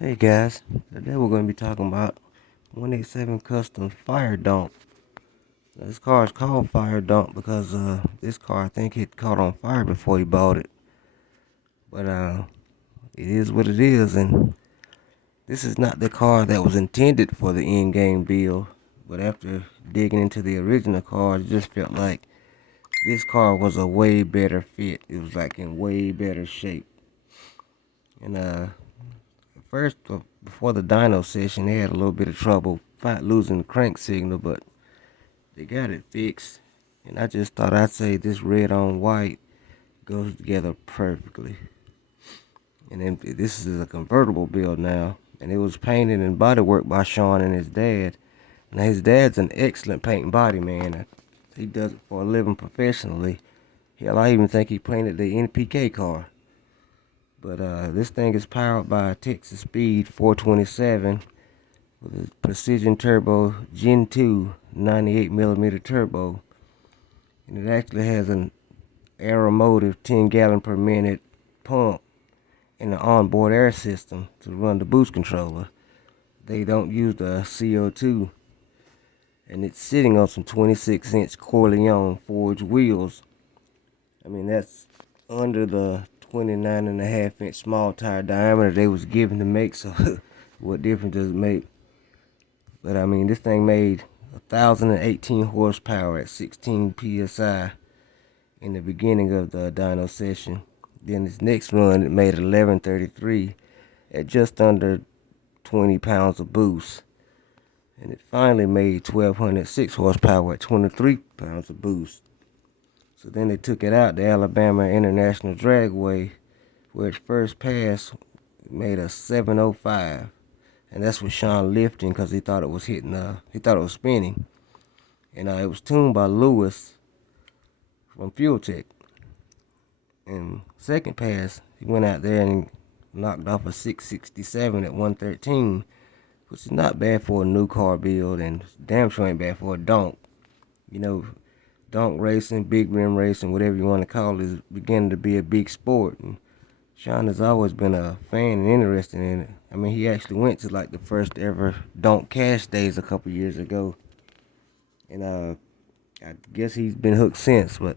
Hey guys, today we're going to be talking about 187 Custom Fire Donk. This car is called Fire Donk because this car, I think it caught on fire before he bought it. But it is what it is, and this is not the car that was intended for the endgame build. But after digging into the original car, it just felt like this car was a way better fit. It was like in way better shape. And first, before the dyno session, they had a little bit of trouble losing the crank signal, but they got it fixed. And I just thought I'd say this red on white goes together perfectly. And then this is a convertible build now, and it was painted and bodywork by Shawn and his dad. Now his dad's an excellent paint and body man. He does it for a living professionally. Hell, I even think he painted the NPK car. But this thing is powered by a Texas Speed 427 with a Precision Turbo Gen 2 98mm turbo. And it actually has an Aeromotive 10 gallon per minute pump and an onboard air system to run the boost controller. They don't use the CO2. And it's sitting on some 26-inch Corleone forged wheels. I mean, that's under the 29.5-inch small tire diameter they was given to make, so what difference does it make? But I mean, this thing made 1,018 horsepower at 16 psi in the beginning of the dyno session. Then this next run, it made 1133 at just under 20 pounds of boost. And it finally made 1,206 horsepower at 23 pounds of boost. So then they took it out to Alabama International Dragway, where its first pass made a 705. And that's with Shawn lifting because he thought it was he thought it was spinning. And it was tuned by Lewis from Fuel Tech. And second pass, he went out there and knocked off a 667 at 113, which is not bad for a new car build, and damn sure ain't bad for a donk. You know, donk racing, big rim racing, whatever you want to call it, is beginning to be a big sport. And Shawn has always been a fan and interested in it. I mean, he actually went to like the first ever Donk Cash Days a couple years ago. And I guess he's been hooked since, but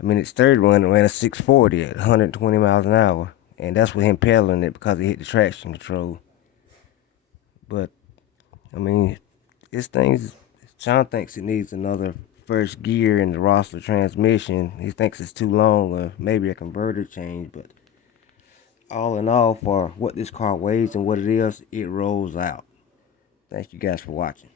I mean, its third run, it ran a 640 at 120 miles an hour. And that's with him pedaling it because he hit the traction control. But, I mean, Shawn thinks it needs another first gear in the Rossley transmission. He thinks it's too long, or maybe a converter change, but all in all, for what this car weighs and what it is, it rolls out. Thank you guys for watching.